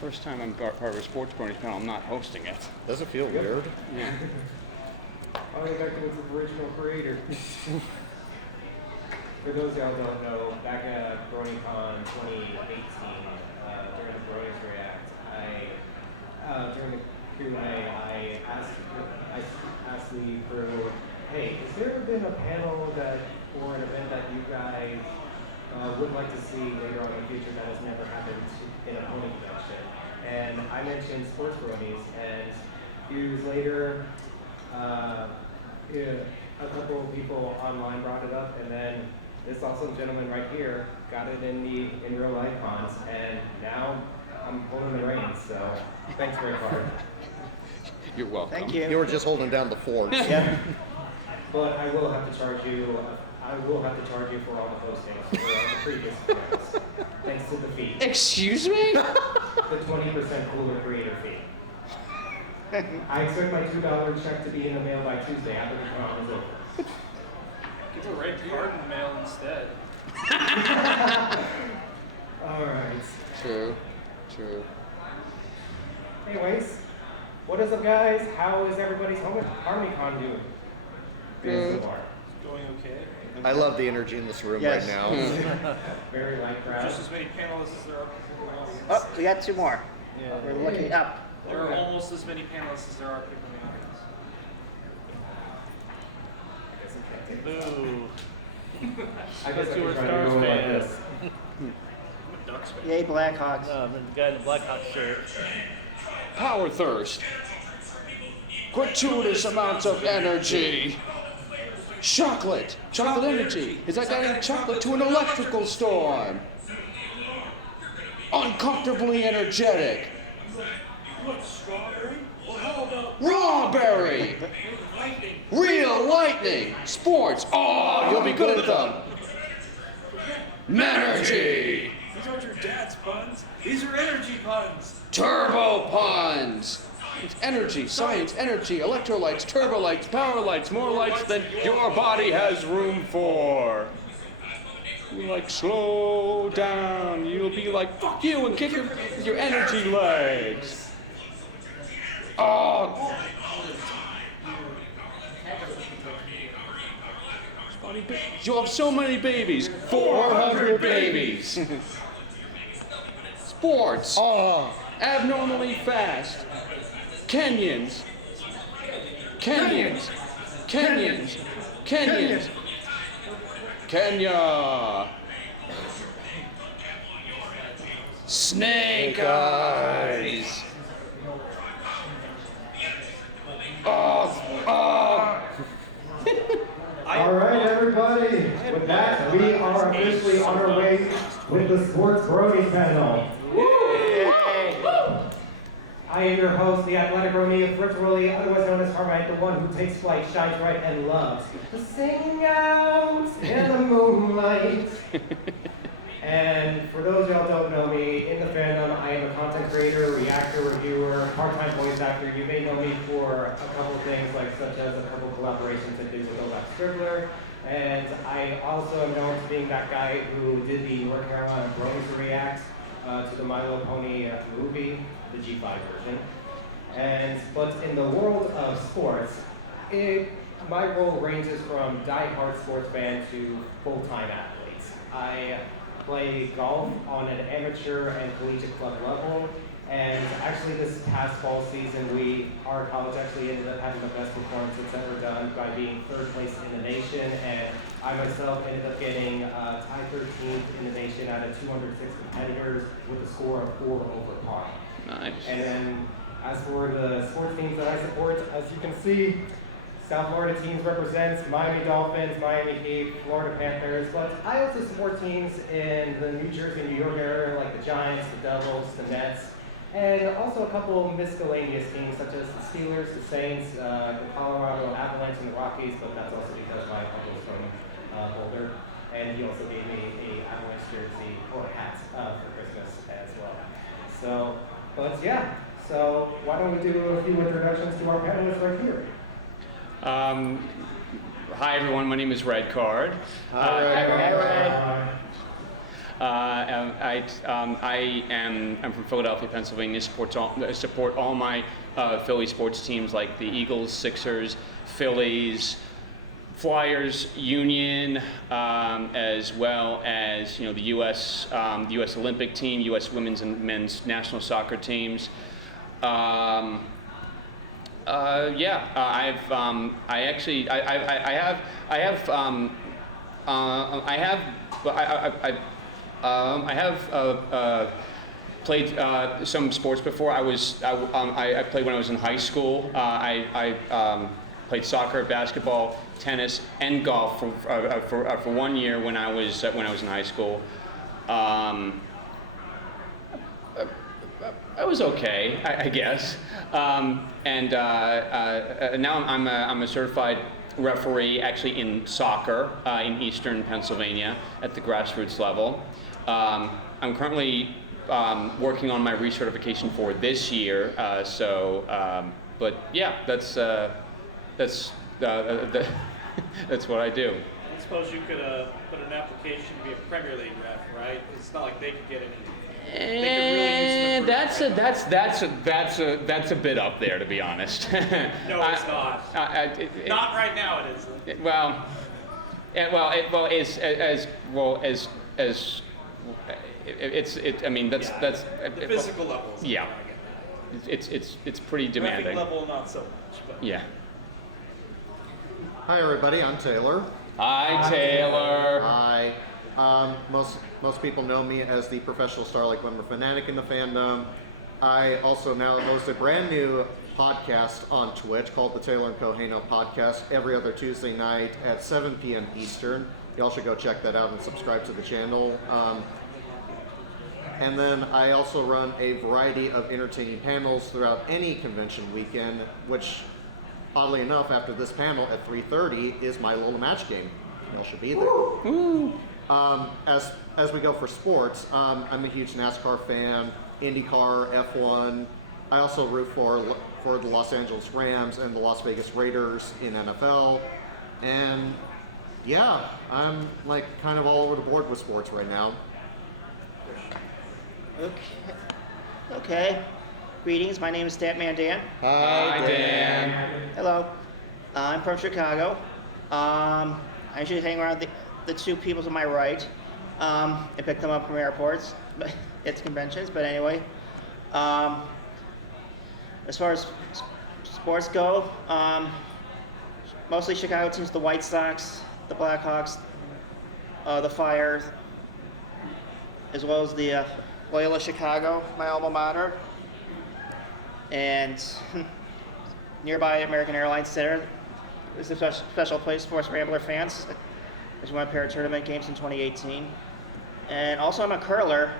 first time I'm part of a sports Bronies panel. I'm not hosting it. Does it feel weird? Yeah. I think I was the original creator. For those of y'all who don't know, back at BronyCon 2018, during the Bronies React, during the Q&A, I asked the crew, hey, has there been a panel or an event that you guys would like to see later on in the future that has never happened in a pony convention? And I mentioned sports Bronies, and years later, a couple of people online brought it up, and then this awesome gentleman right here got it in real life cons, and now I'm holding the reins. So thanks very much. You're welcome. Thank you. You were just holding down the fort. Yeah. But I will have to charge you. I will have to charge you for all the postings for the previous events, thanks to the fee. Excuse me? The 20% cooler creator fee. I expect my $2 check to be in the mail by Tuesday after the con is over. Give a red card in the mail instead. All right. True. Anyways, what is up, guys? How is everybody's HarmonyCon doing? Good so far. It's going okay. I love the energy in this room Yes. right now. Very light crowd. Just as many panelists as there are people in the audience. Oh, we got two more. Yeah. We're looking up. There are almost as many panelists as there are people in the audience. Boo. I guess I Two could are try to Stars go like fans. this. I'm a Ducks fan. Yay, Blackhawks. No, the guy in the Blackhawk shirt. Power thirst. Gratuitous amounts of energy. Chocolate energy. Is like adding chocolate to an electrical storm. Uncomfortably energetic. Raw berry. Real lightning. Sports. Oh, you'll be good at them. Energy. These aren't your dad's puns. These are energy puns. Turbo puns. It's energy, science, energy, electrolytes, turbo lights, power lights, more lights than your body has room for. You're like, slow down. You'll be like, fuck you, and kick your energy legs. Oh. You'll have so many babies. 400 babies. Sports. Oh, Abnormally fast. Kenyans. Kenya. Snake eyes. All right, everybody. With that, we are officially on our way with the Sports Bronies panel. I am your host, the athletic Brony, virtually otherwise known as Hyatt, the one who takes flight, shines bright, and loves to sing out in the moonlight. And for those y'all don't know me, in the fandom, I am a content creator, reactor, reviewer, part-time voice actor. You may know me for a couple things, like such as a couple collaborations I did with Olaf Strickler. And I also am known as being that guy who did the North Carolina Bronies React to the My Little Pony movie, the G5 version. But in the world of sports, my role ranges from die-hard sports fan to full-time athletes. I play golf on an amateur and collegiate club level, and actually this past fall season, our college actually ended up having the best performance it's ever done by being third place in the nation, and I myself ended up getting tied 13th in the nation out of 206 competitors with a score of 4 over par. Nice. And then as for the sports teams that I support, as you can see, South Florida teams represents Miami Dolphins, Miami Heat, Florida Panthers, but I also support teams in the New Jersey, New York area like the Giants, the Devils, the Nets, and also a couple miscellaneous teams such as the Steelers, the Saints, the Colorado Avalanche, and the Rockies, but that's also because my uncle is from Boulder, and he also gave me a Avalanche jersey or hat for Christmas as well. So, but yeah, so why don't we do a few introductions to our panelists right here. Hi everyone, my name is Red Card. I'm from Philadelphia, Pennsylvania. Support all my Philly sports teams like the Eagles, Sixers, Phillies, Flyers, Union, as well as the U.S. Olympic team, U.S. women's and men's national soccer teams. I have played some sports before. I played when I was in high school. I played soccer, basketball, tennis, and golf for 1 year when I was in high school. I was okay, I guess. And now I'm a certified referee, actually in soccer in Eastern Pennsylvania at the grassroots level. I'm currently working on my recertification for this year. But yeah, that's what I do. I suppose you could put an application to be a Premier League ref, right? 'Cause it's not like they could get any. And that's a bit up there, to be honest. No, it's not. Not right now. It isn't. I mean, that's the physical levels. Yeah, it's pretty demanding. Traffic level, not so much. But. Yeah. Hi everybody, I'm Taylor. Hi, Taylor. Hi. Most people know me as the professional Starlight Glimmer fanatic in the fandom. I also now host a brand new podcast on Twitch called the Taylor and Kohano Podcast every other Tuesday night at 7 p.m. Eastern. Y'all should go check that out and subscribe to the channel. And then I also run a variety of entertaining panels throughout any convention weekend, which, oddly enough, after this panel at 3:30 is my little match game. Y'all should be there. Woo. As we go for sports, I'm a huge NASCAR fan, IndyCar, F1. I also root for the Los Angeles Rams and the Las Vegas Raiders in NFL. And yeah, I'm like kind of all over the board with sports right now. Okay. Greetings. My name is Statman Dan. Hi, Dan. Hello. I'm from Chicago. I usually hang around the two people to my right. I pick them up from airports, but it's conventions. But anyway, as far as sports go, mostly Chicago teams: the White Sox, the Blackhawks, the Fire, as well as the Loyola Chicago, my alma mater, and nearby American Airlines Center is a special place for us Rambler fans. There's one pair of tournament games in 2018. And also I'm a curler.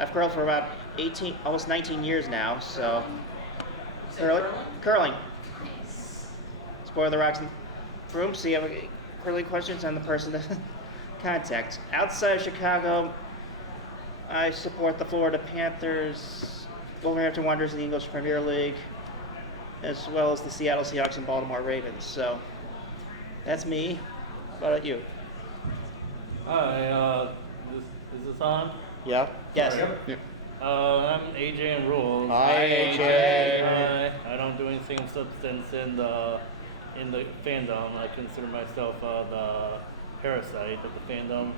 I've curled for about 18, almost 19 years now, so. Curling. Spoil the rocks in the room, so you have curling questions on the person to contact. Outside of Chicago, I support the Florida Panthers, Wolverhampton Wanderers in the English Premier League, as well as the Seattle Seahawks and Baltimore Ravens. So that's me. What about you? Hi, is this on? Yeah. Yes. Yep. I'm AJ and Rules. Hi, AJ. Hi. I don't do anything of substance in the fandom. I consider myself the parasite of the fandom.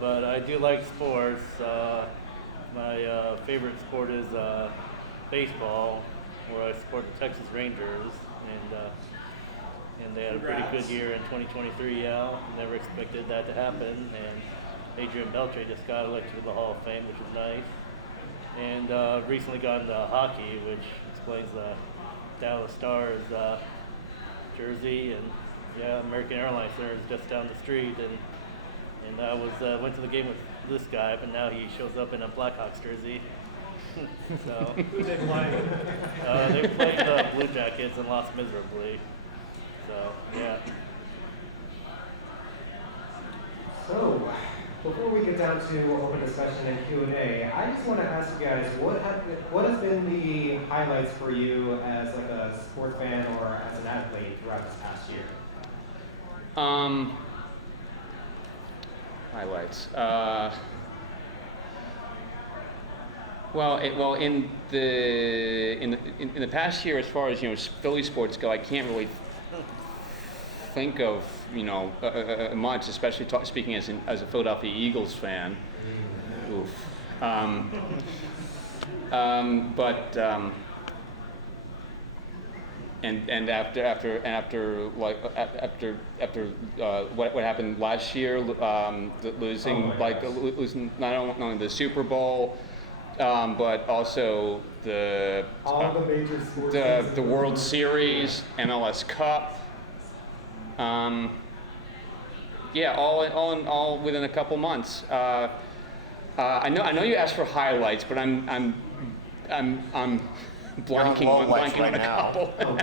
But I do like sports. My favorite sport is baseball, where I support the Texas Rangers, and they had a pretty good year in 2023. Yeah, never expected that to happen. And Adrian Beltre just got elected to the Hall of Fame, which is nice. And recently got into hockey, which explains the Dallas Stars jersey. And yeah, American Airlines Center is just down the street. And I went to the game with this guy, but now he shows up in a Blackhawks jersey. So Who they play? they played the Blue Jackets and lost miserably. So yeah. So, before we get down to open discussion and Q&A, I just want to ask you guys, what has been the highlights for you as like a sports fan or as an athlete throughout this past year? Highlights. In the past year, as far as Philly sports go, I can't really think of much, especially speaking as a Philadelphia Eagles fan. Oof. And after what happened last year, losing losing not only the Super Bowl, but also all the major sports the World Series, MLS Cup. All within a couple months. I know you asked for highlights, but I'm blanking on a couple. Oh boy.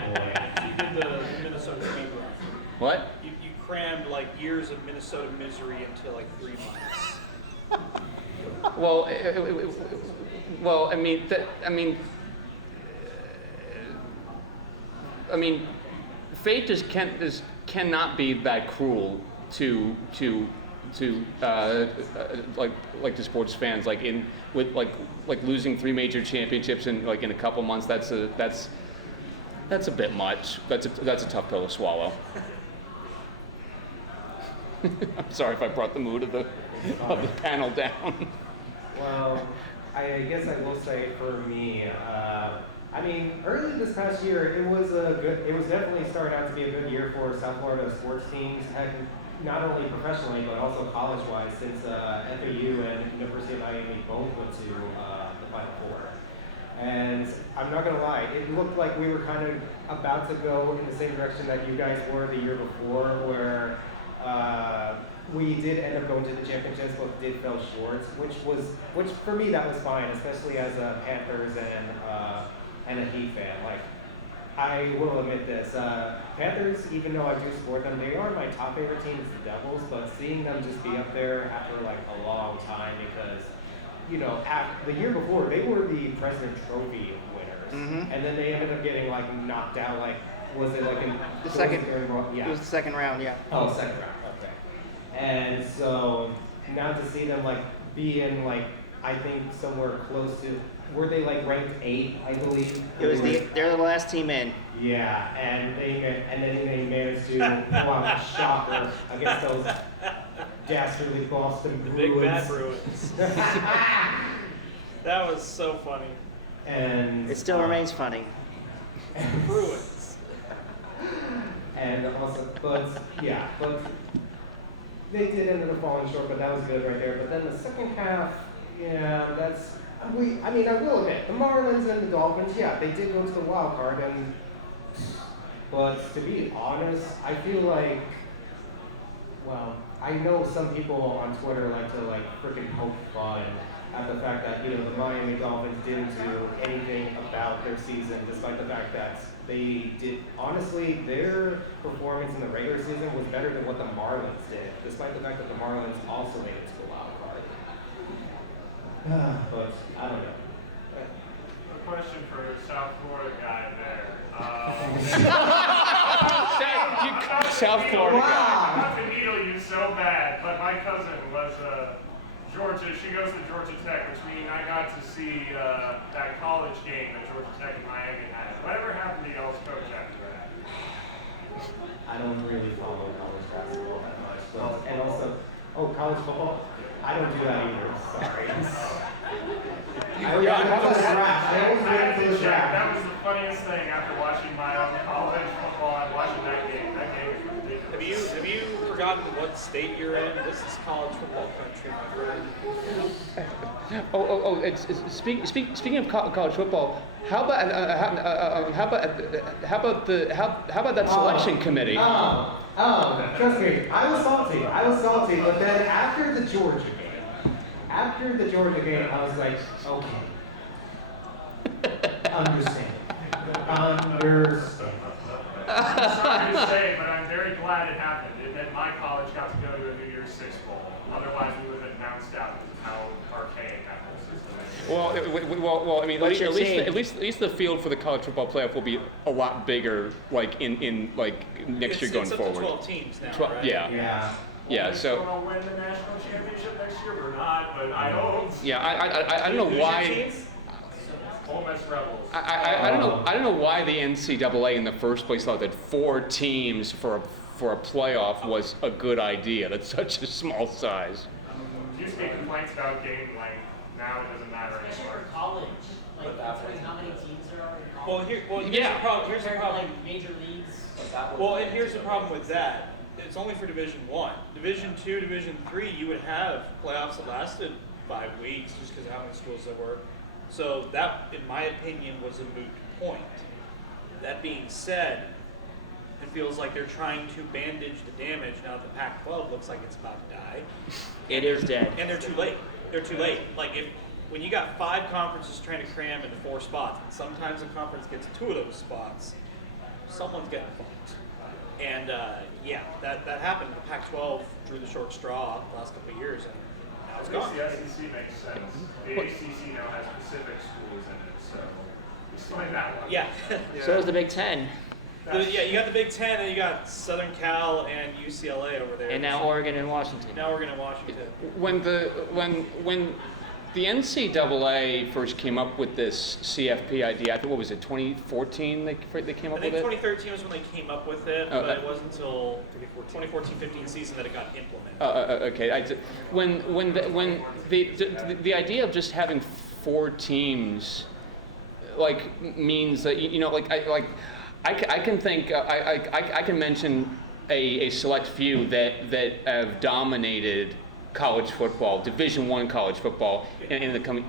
You did the Minnesota speed run. What? You crammed like years of Minnesota misery into like 3 months. Fate just cannot be that cruel to the sports fans, with losing 3 major championships in a couple months. That's a bit much. That's a tough pill to swallow. I'm sorry if I brought the mood of the panel down. Well, I guess I will say for me, early this past year, it was definitely starting out to be a good year for South Florida sports teams, not only professionally, but also college-wise, since FAU and University of Miami both went to the Final Four. And I'm not gonna lie, it looked like we were kind of about to go in the same direction that you guys were the year before, where we did end up going to the championships, but did fell short, which for me that was fine, especially as a Panthers and a Heat fan. I will admit this, Panthers, even though I do support them, they are my top favorite team, it's the Devils, but seeing them just be up there after a long time, because the year before they were the President Trophy winners, and then they ended up getting knocked out. Was it in the second? Yeah. It was the second round, yeah. Oh, second round. Okay. And so now to see them be in I think somewhere close to, were they ranked 8? I believe. They're the last team in. Yeah, and then they managed to pull out a shocker against those dastardly Boston The Bruins. big bad Bruins. That was so funny. And It still remains funny. Bruins. And also, but they did end up falling short, but that was good right there. But then the second half, I will admit, the Marlins and the Dolphins, they did go to the wild card, but to be honest, I feel I know some people on Twitter like to freaking poke fun at the fact that the Miami Dolphins didn't do anything about their season, despite the fact that they did. Honestly, their performance in the regular season was better than what the Marlins did, despite the fact that the Marlins also made it to the wild card. But I don't know. A question for South Florida guy there. South Florida guy. Not to needle you so bad, but my cousin was Georgia. She goes to Georgia Tech, which means I got to see that college game that Georgia Tech and Miami had. Whatever happened to y'all's coach after that? I don't really follow college basketball that much, and also, college football. I don't do that either. Sorry. I always wait for the draft. That was the funniest thing after watching my own college football and watching that game. That game was ridiculous. Have you forgotten what state you're in? This is college football country, my friend. Speaking of college football, how about that selection committee? Trust me, I was salty, but then after the Georgia game, I was like, okay. Understand. I'm sorry to say, but I'm very glad it happened. It meant my college got to go to a New Year's Six bowl. Otherwise, we would have been bounced out because of how archaic that whole system is. At least the field for the college football playoff will be a lot bigger, in next year going it's forward. It's up to 12 teams now, right? Yeah. Yeah. Yeah, We're so going to win the national championship next year or not, but I hope. yeah, I don't know Who's your why. teams? Ole Miss Rebels. I don't know why the NCAA in the first place thought that 4 teams for a playoff was a good idea. That's such a small size. Used to be complaints about game length. Now it doesn't matter Especially anymore. for college, like considering how many teams there are in college. Here's Yeah. the problem. Here's the Compared to, problem. like major leagues. Well, and here's the problem with that. It's only for Division One. Division Two, Division Three, you would have playoffs that lasted 5 weeks just because of how many schools there were. So that, in my opinion, was a moot point. That being said, it feels like they're trying to bandage the damage now that the Pac-12 looks like it's about to die. It is dead. And they're too late. They're too late. Like when you got 5 conferences trying to cram into 4 spots, and sometimes a conference gets 2 of those spots, someone's getting fucked. And yeah, that happened. The Pac-12 drew the short straw the last couple of years, and now it's At least gone. the SEC makes sense. The ACC now has Pacific schools in it, so explain that one. Yeah. So is the Big Ten. Yeah, you got the Big Ten, and you got Southern Cal and UCLA over there. And now Oregon and Washington. Now we're gonna Washington. When the NCAA first came up with this CFP idea, I think what was it, 2014? They came I up think with it. 2013 was when they came up with it, Oh, but it wasn't until 2014-15 season that it got implemented. Okay. When the idea of just having 4 teams, like, means that I can think I can mention a select few that have dominated college football, Division I college football, in the coming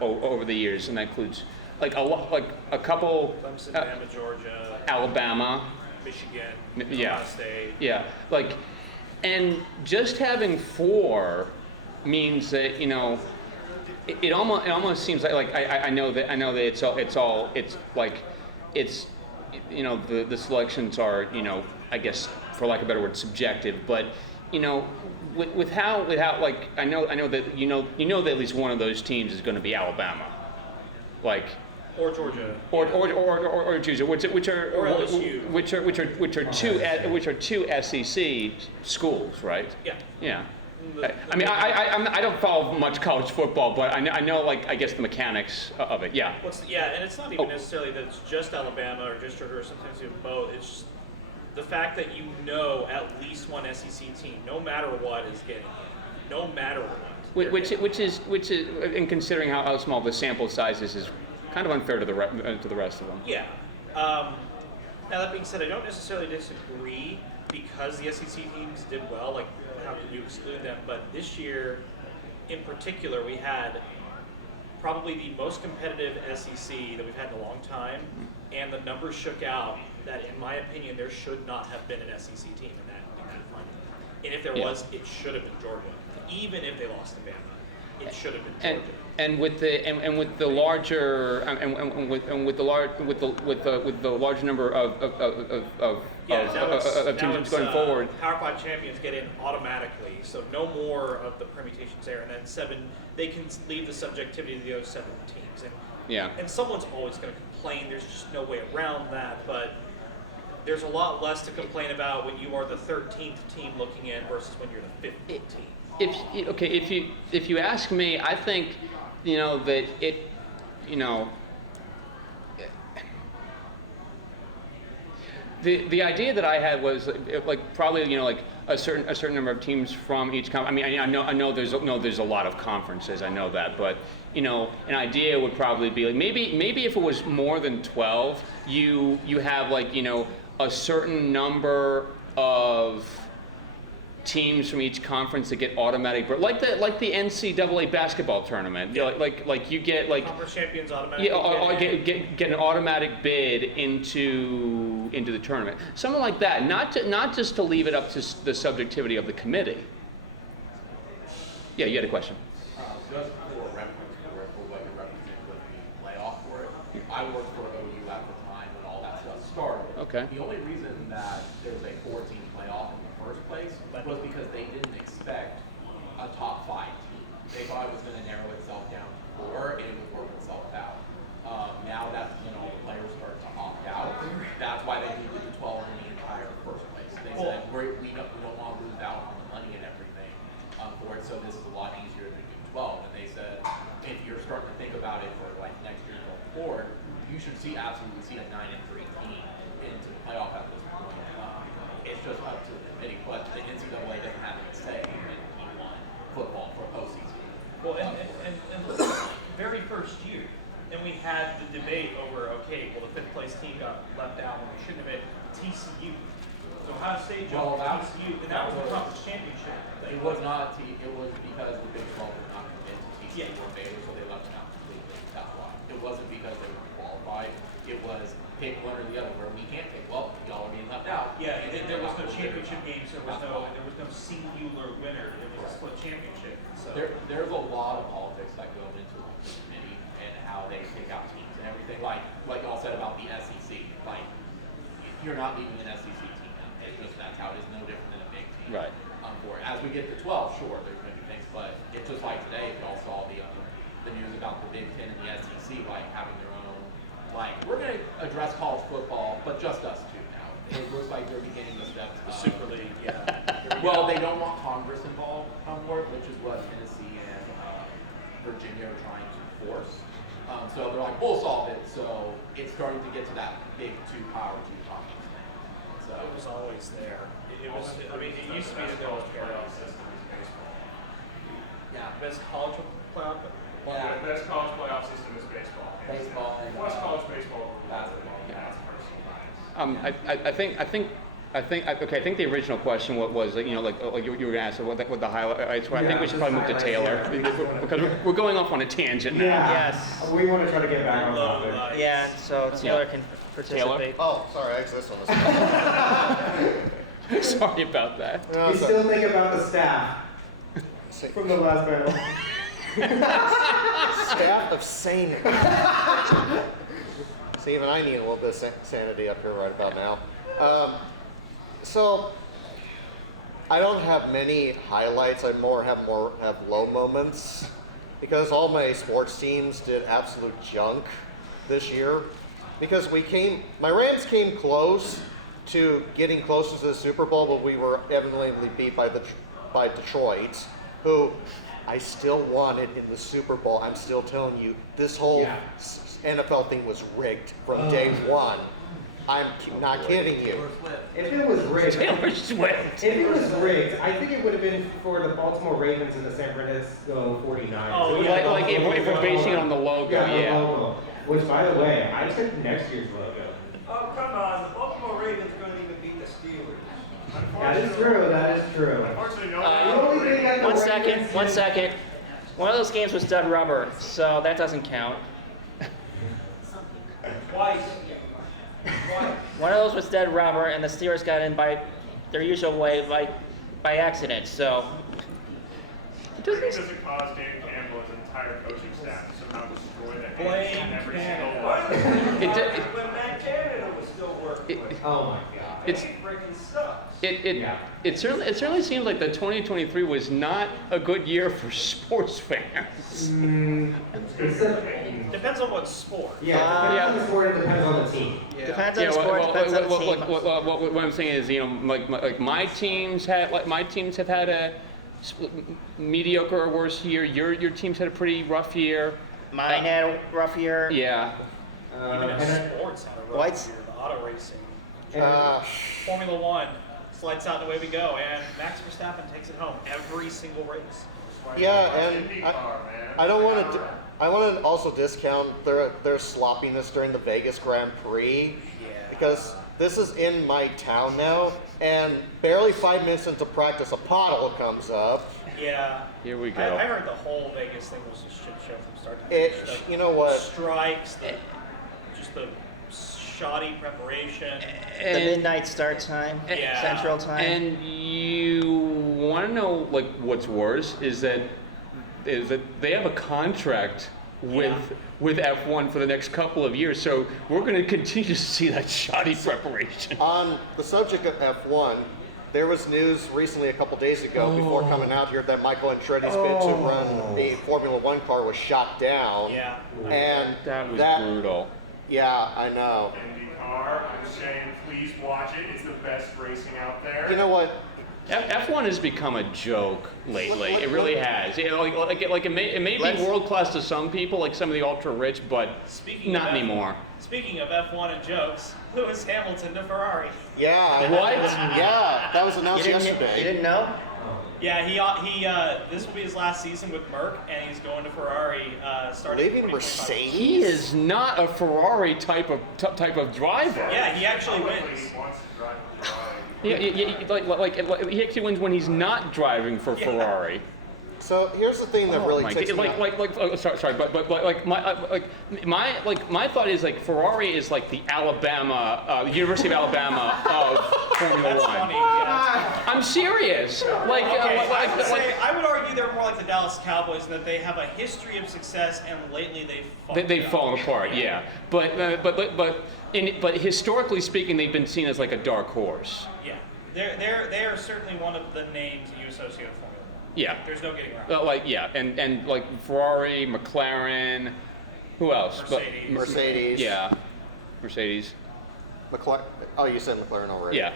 over the years, and that includes a couple, Clemson, Bama, Georgia, Alabama, Michigan, yeah. Ohio State. Yeah, and just having 4 means that it almost seems like I know that the selections are I guess for lack of a better word subjective, but with how I know that that at least one of those teams is going to be Alabama, Or Georgia. or Georgia, which are Or LSU. which are two SEC schools, right? Yeah. Yeah. I don't follow much college football, but I know I guess the mechanics of it. Yeah. And it's not even necessarily that it's just Alabama or just Georgia, or sometimes even both. It's just the fact that at least one SEC team, no matter what, is getting in. No matter what. Which is, in considering how small the sample size is kind of unfair to the rest of them. Yeah. Now that being said, I don't necessarily disagree because the SEC teams did well. Like, how could you exclude them? But this year, in particular, we had probably the most competitive SEC that we've had in a long time, and the numbers shook out that, in my opinion, there should not have been an SEC team in that final. And if there was, it should have been Georgia. Even if they lost to Bama, it should have been Georgia. And with the larger large number of teams going forward. Power 5 champions get in automatically, so no more of the permutations there. And then 7, they can leave the subjectivity to the other 7 teams. And someone's always going to complain. There's just no way around that. But there's a lot less to complain about when you are the 13th team looking in versus when you're the 15th team. If you ask me, I think that it the idea that I had was probably a certain number of teams from each conference. I mean, I know there's a lot of conferences. I know that, but an idea would probably be maybe if it was more than 12, you have a certain number of teams from each conference that get automatic, like the NCAA basketball tournament. Yeah. Like you get Conference champions automatically. get an automatic bid into the tournament. Something like that. Not just to leave it up to the subjectivity of the committee. Yeah, you had a question. Just for reference, for what you're referencing with the playoff for it, I worked for OU at the time when all that stuff started. Okay. The only reason that there was a 14 playoff in the first place was because they didn't expect a top 5 team. They thought it was going to narrow itself down to 4 and it would work itself out. Now that all the players start to opt out, that's why they needed the 12 in the entire first place. They said we shouldn't have been TCU. So Ohio State Well, jumped that- TCU, and that was the conference championship. It was not it was because the Big 12 would not commit to TCU Yeah. or Baylor, so they left them out completely. That's why. It wasn't because they were qualified. It was pick one or the other. Where we can't pick. Well, y'all are being left out. Yeah, And there was no they're not championship considered. games. There That's why. was no singular winner. It was a split championship. So There's a lot of politics that go into like, the committee and how they pick out teams and everything. Like y'all said about the SEC. Like you're not leaving an SEC team out. It's just that's how it is. No different than a big team. Right. For it. As we get to 12, sure, there's going to be things, but it's just like today. If y'all saw the news about the Big Ten and the SEC, like having their own. Like we're going to address college football, but just us two now. It looks like they're beginning the steps. the Super League, yeah. Well, they don't want Congress involved more, which is what Tennessee and Virginia are trying to force. So they're like, we'll solve it. So it's starting to get to that big power two conference thing. So It was always there. It was. I mean, it used to be the college playoff system. yeah, Best college playoff. yeah, The best college playoff system is baseball. baseball and What's college baseball? basketball. That's personal bias. I think the original question was you know, like you were going to ask what the highlights were. I think we should probably move to Taylor because we're going off on a tangent now. Yeah. Yes. We want to try to get back on topic. Yeah, so Taylor can participate. Oh, sorry, I exist on this. Sorry about that. No, We it's still think about the staff from the last panel. staff of sane. See, even I need a little bit of sanity up here right about now. So I don't have many highlights. I have low moments because all my sports teams did absolute junk this year. Because my Rams came close to getting closer to the Super Bowl, but we were evidently beat by Detroit, who I still wanted in the Super Bowl. I'm still telling you, this whole NFL thing was rigged from day one. I'm not kidding you. If it was rigged, Taylor Swift. if it was rigged, I think it would have been for the Baltimore Ravens and the San Francisco 49ers. Oh, yeah. Like if we're basing it on the logo, the logo. Which, by the way, I took next year's logo. Oh, come on. The Baltimore Ravens are going to even beat the Steelers. That is true. That is true. Unfortunately, no The only thing that the Ravens One did- second. One of those games was stud rubber, so that doesn't count. Twice. One of those was dead rubber, and the Steelers got in by their usual way, by accident. So It doesn't cause Dan Campbell and his entire coaching staff to somehow destroy the Blame Hanes in every Canada. single one. When Matt Canada was still working with Oh my God. it freaking sucks. It certainly seems like the 2023 was not a good year for sports fans. Depends on what sport. Yeah, it depends on the sport. It depends on the team. depends on the sport, depends on the team. What I'm saying is, you know, like my teams have had a mediocre or worse year. Your teams had a pretty rough year. Mine had a rough year. Yeah. Even in sports, had a rough White's- year. The auto racing, Uh, Formula One, slides out and away we go, and Max Verstappen takes it home every single race. yeah, and IndyCar, man. I don't want to. I want to also discount their sloppiness during the Vegas Grand Prix, because this is in my town now, and barely 5 minutes into practice, a pothole comes up. Yeah. Here we go. I heard the whole Vegas thing was a shit show from start to finish. You know what? Strikes, just the shoddy preparation. The midnight start time, Yeah. Central Time. And you want to know, like, what's worse is that they have a contract with F1 for the next couple of years, so we're going to continue to see that shoddy preparation. On the subject of F1, there was news recently, a couple days ago, before coming out here, that Michael Andretti's bid to run the Formula One car was shot down. Yeah. And That was brutal. Yeah, I know. IndyCar, I'm saying, please watch it. It's the best racing out there. You know what? F1 has become a joke lately. It really has. You know, like it may be world class to some people, like some of the ultra rich, but not anymore. Speaking of F1 and jokes, Lewis Hamilton to Ferrari. Yeah. What? Yeah, that was announced You yesterday. didn't know? Yeah, he this will be his last season with Merck, and he's going to Ferrari starting. Leaving Mercedes. He is not a Ferrari type of driver. Yeah, he actually He wins. wants to drive a Ferrari. Like he actually wins when he's not driving for Ferrari. So here's the thing that really takes me out. Sorry, but my thought is like Ferrari is like the Alabama, University of Alabama of Formula That's One. funny. Yeah. I'm serious. Like, Okay, like, I would argue they're more like the Dallas Cowboys in that they have a history of success, and lately they've fallen apart. Yeah, but historically speaking, they've been seen as like a dark horse. Yeah, they are certainly one of the names you associate with Formula One. Yeah. There's no getting around. And like Ferrari, McLaren, who else? Mercedes. Yeah, Mercedes. McLaren. Oh, you said McLaren already. Yeah.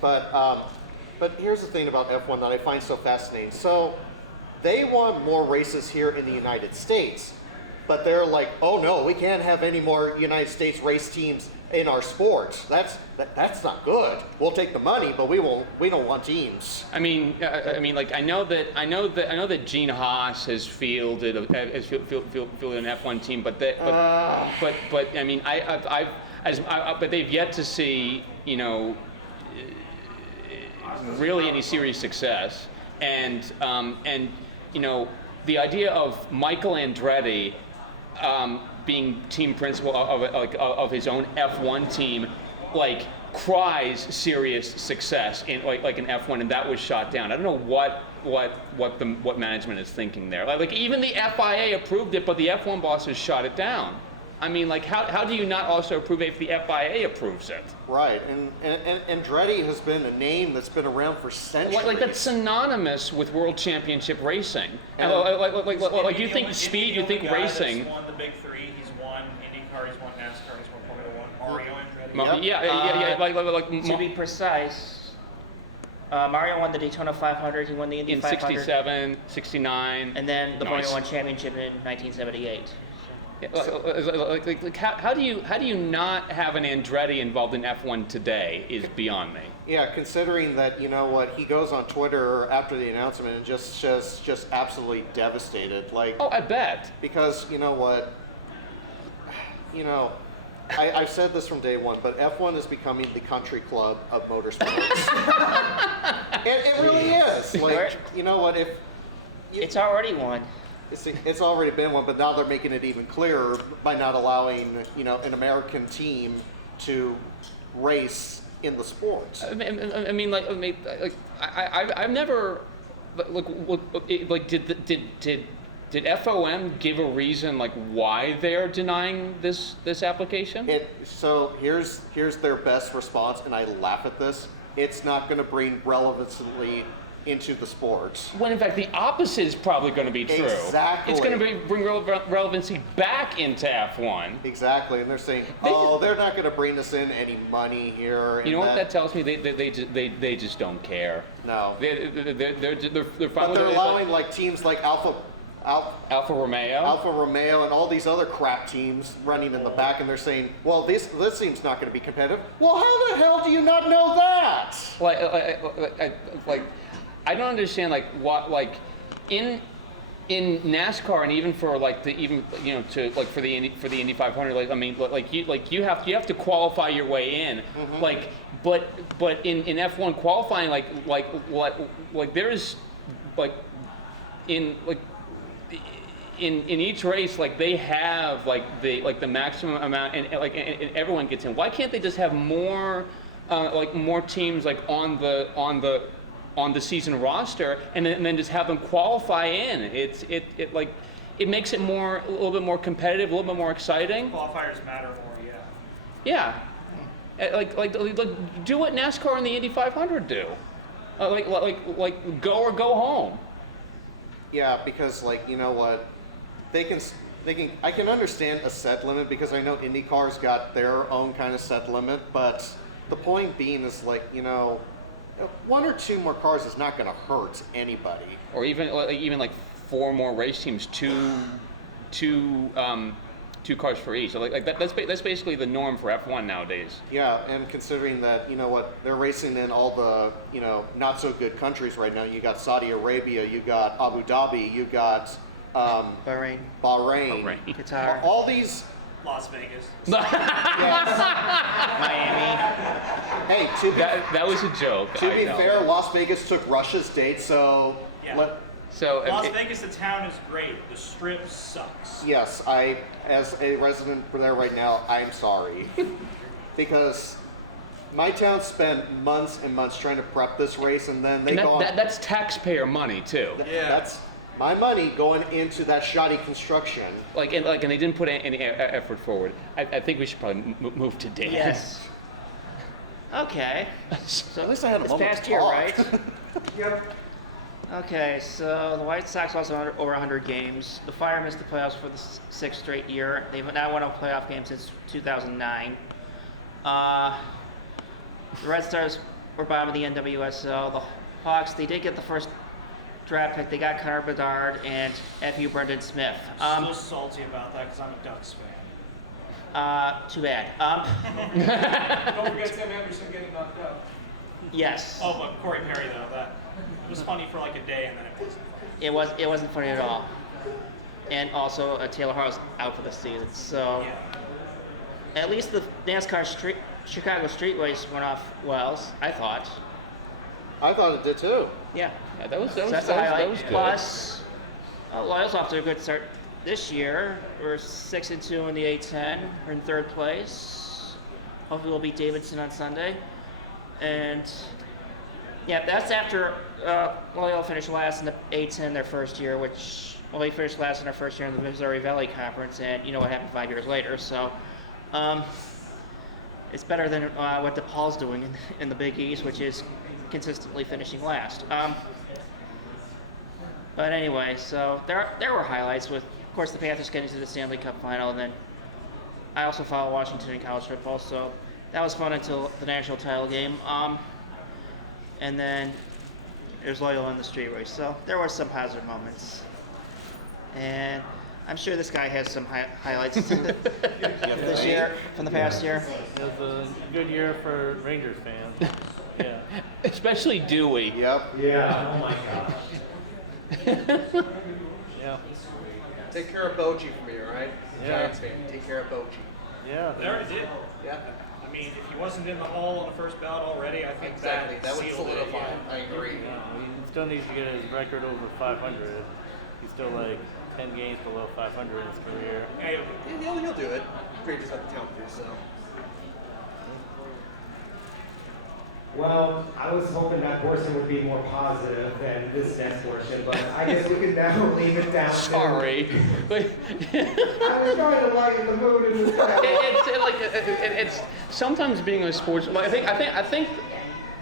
But here's the thing about F1 that I find so fascinating. So they want more races here in the United States, but they're like, oh no, we can't have any more United States race teams in our sport. That's not good. We'll take the money, but we don't want teams. I mean, like I know that Gene Haas has fielded an F1 team, but I mean, but they've yet to see, you know, really any serious success, and you know, the idea of Michael Andretti being team principal of his own F1 team, like cries serious success in like an F1, and that was shot down. I don't know what management is thinking there. Like even the FIA approved it, but the F1 bosses shot it down. I mean, like how do you not also approve it if the FIA approves it? Right, and Andretti has been a name that's been around for centuries. Like that's synonymous with World Championship racing. And like you think speed, you think racing. He's won the big three. He's won IndyCar. He's won NASCAR. He's won Formula One. Mario Andretti. Yeah. To be precise, Mario won the Daytona 500. He won the Indy In 500. 67, 69. And then the Nice. Formula One Championship in 1978. Yeah, like how do you not have an Andretti involved in F1 today is beyond me. Yeah, considering that, you know what, he goes on Twitter after the announcement and just absolutely devastated. Like, Oh, I bet. because you know what, you know, I've said this from day one, but F1 is becoming the country club of motorsports. It really is. Like, you know what, if It's already won. it's already been one, but now they're making it even clearer by not allowing, you know, an American team to race in the sports. I've never did FOM give a reason like why they're denying this application? So here's their best response, and I laugh at this. It's not going to bring relevancy into the sports. When in fact the opposite is probably going to be true. Exactly. It's going to bring relevancy back into F1. Exactly, and they're saying, they're not going to bring us in any money here. You know what that tells me? They just don't care. No. They're But they're allowing like teams like Alfa Romeo and all these other crap teams running in the back, and they're saying, well, this team's not going to be competitive. Well, how the hell do you not know that? I don't understand in NASCAR and even for for the Indy 500, you have to qualify your way in. Mm-hmm. But in F1 qualifying there is in each race they have the maximum amount and everyone gets in. Why can't they just have more more teams on the season roster and then just have them qualify in? It makes it a little bit more competitive, a little bit more exciting. Qualifiers matter more, Yeah. Do what NASCAR and the Indy 500 do. Go or go home. Yeah, because you know what, they can. I can understand a set limit because I know IndyCar's got their own kind of set limit, but the point being is one or two more cars is not going to hurt anybody. Or even 4 more race teams, two two cars for each. So that's basically the norm for F1 nowadays. Yeah, and considering that, you know what, they're racing in all the, you know, not so good countries right now. You got Saudi Arabia, you got Abu Dhabi, you got Bahrain. Qatar. All these. Las Vegas. Miami. Hey, that was a joke. to be fair, Las Vegas took Russia's date, so Yeah. So Las Vegas, the town is great. The Strip sucks. yes, as a resident there right now, I'm sorry. Because my town spent months and months trying to prep this race, and then that's taxpayer money too. That's my money going into that shoddy construction. And they didn't put any effort forward. I think we should probably move to Dan. Yes. Okay. So At least I had a this moment past to year, talk. right? Yep. Okay, so the White Sox lost over 100 games. The Fire missed the playoffs for the sixth straight year. They've not won a playoff game since 2009. The Red Stars were bottom of the NWSL. The Hawks, they did get the first draft pick. They got Connor Bedard and FU Brendan Smith. Still salty about that because I'm a Ducks fan. Too bad. Don't forget Tim Anderson getting knocked out. Yes. Oh, but Corey Perry though, that it was funny for like a day and then it wasn't. It wasn't funny at all. And also, Taylor Harrell's out for the season. So, at least the NASCAR Chicago Street Race went off well, I thought. I thought it did too. Yeah. That was So that's a highlight. that was good. Plus, Loyal's off to a good start this year. We're 6-2 in the A10. We're in third place. Hopefully, we'll beat Davidson on Sunday. And yeah, that's after Loyal finished last in the A10 their first year, they finished last in their first year in the Missouri Valley Conference, and you know what happened 5 years later. So it's better than what DePaul's doing in the Big East, which is consistently finishing last. But anyway, so there were highlights with, of course, the Panthers getting to the Stanley Cup final, and then I also follow Washington in college football, so that was fun until the national title game. And then there's Loyola in the street race, so there were some positive moments. And I'm sure this guy has some highlights this year from the past year. It was a good year for Rangers fans. Yeah. Especially Dewey. Yep. Yeah. Oh my gosh. Yeah. Take care of Bochy for me, all right? Yeah. Giants fan, take care of Bochy. Yeah. They already did. Yeah. I mean, if he wasn't in the hall on the first ballot already, I think Exactly. That would sealed it, solidify yeah. it. I agree. Yeah, he still needs to get his record over 500. He's still like 10 games below 500 in his career. Yeah, He'll do it. Rangers have the talent to do so. Well, I was hoping that portion would be more positive than this next portion, but I guess we can now leave it down. Sorry. But I was trying to lighten the mood in this crowd. it's sometimes being a sports. I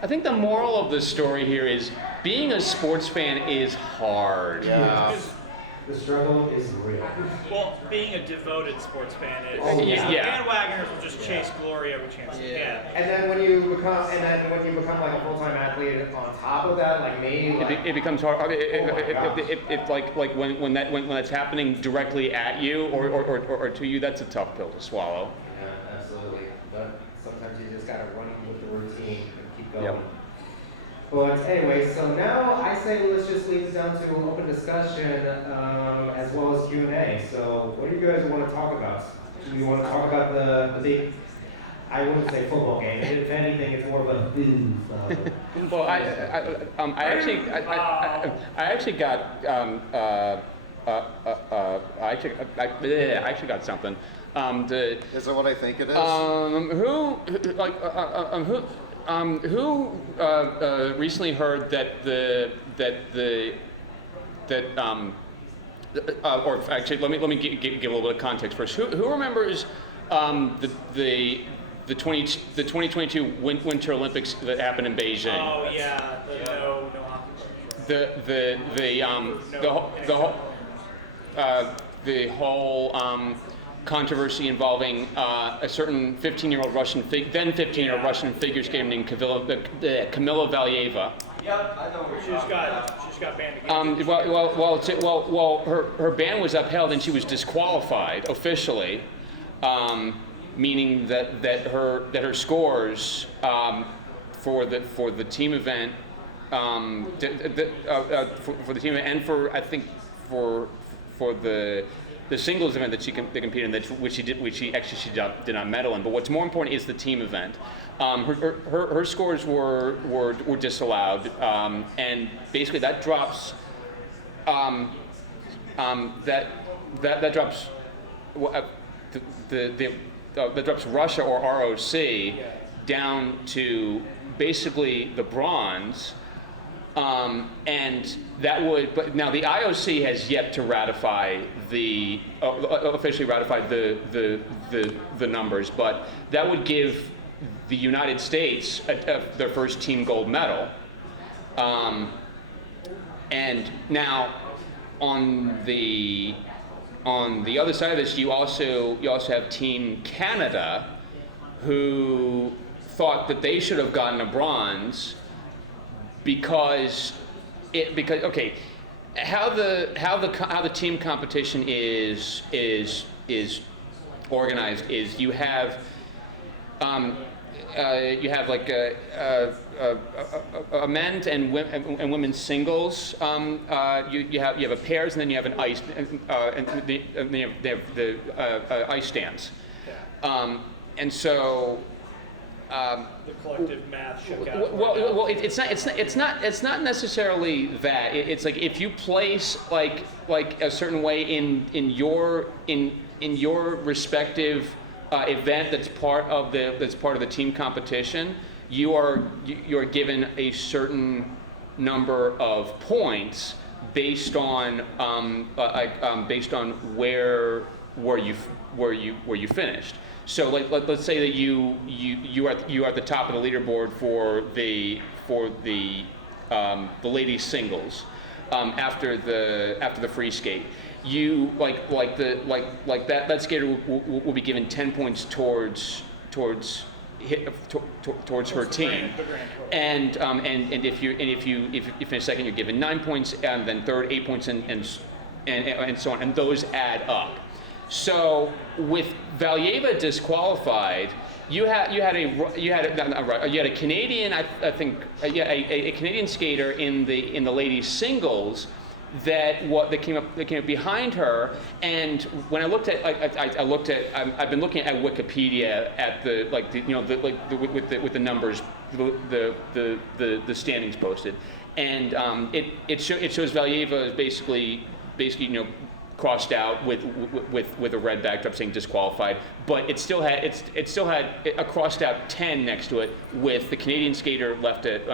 think the moral of the story here is being a sports fan is hard. Yeah. The struggle is real. well, being a devoted sports fan is. Oh, yeah. Bandwagoners will just chase glory every chance they can. And then when you become like a full-time athlete on top of that, like me, like, It becomes hard. gosh. It's like when that's happening directly at you or to you, that's a tough pill to swallow. yeah, absolutely. But sometimes you just gotta run with the routine and keep going. Yep. But anyway, so now I say let's just leave it down to an open discussion as well as Q&A. So what do you guys want to talk about? Do you want to talk about the big, I wouldn't say football game. If anything, it's more of a booze. Well, I actually got something. Is that what I think it is? Who recently heard or actually let me give a little bit of context first. Who remembers the 2022 Winter Olympics that happened in Beijing? Oh yeah, no hockey. The whole controversy involving a certain 15-year-old then 15-year-old Russian figure skater named Kamila Valieva. Yep, I know. She just got banned again. Well, her ban was upheld and she was disqualified officially. meaning that her scores for the team event, for the team event, and for I think for the singles event that they competed in, which she did not medal in. But what's more important is the team event. Her scores were disallowed, and basically that drops that drops that drops Russia or ROC down to basically the bronze. And that would, but now the IOC has yet to ratify officially ratify the numbers, but that would give the United States their first team gold medal. And now on the other side of this, you also have Team Canada, who thought that they should have gotten a bronze because okay, how the team competition is organized is you have like a men's and women's singles. You have a pairs, and then you have an ice, and then they have the ice stands. And so. The collective math shook out. Well, it's not necessarily that. It's like if you place like a certain way in your respective event that's part of the team competition, you are given a certain number of points based on where you finished. So let's say that you are at the top of the leaderboard for the ladies singles after the free skate. You that skater will be given 10 points towards her team, and if you finish second, you're given 9 points, and then third 8 points, and so on, and those add up. So with Valieva disqualified, you had a Canadian, I think, a Canadian skater in the ladies singles that came up behind her. And when I looked at, I've been looking at Wikipedia at with the numbers, the standings posted, and it shows Valieva is basically crossed out with a red backdrop saying disqualified, but it still had a crossed out 10 next to it with the Canadian skater left at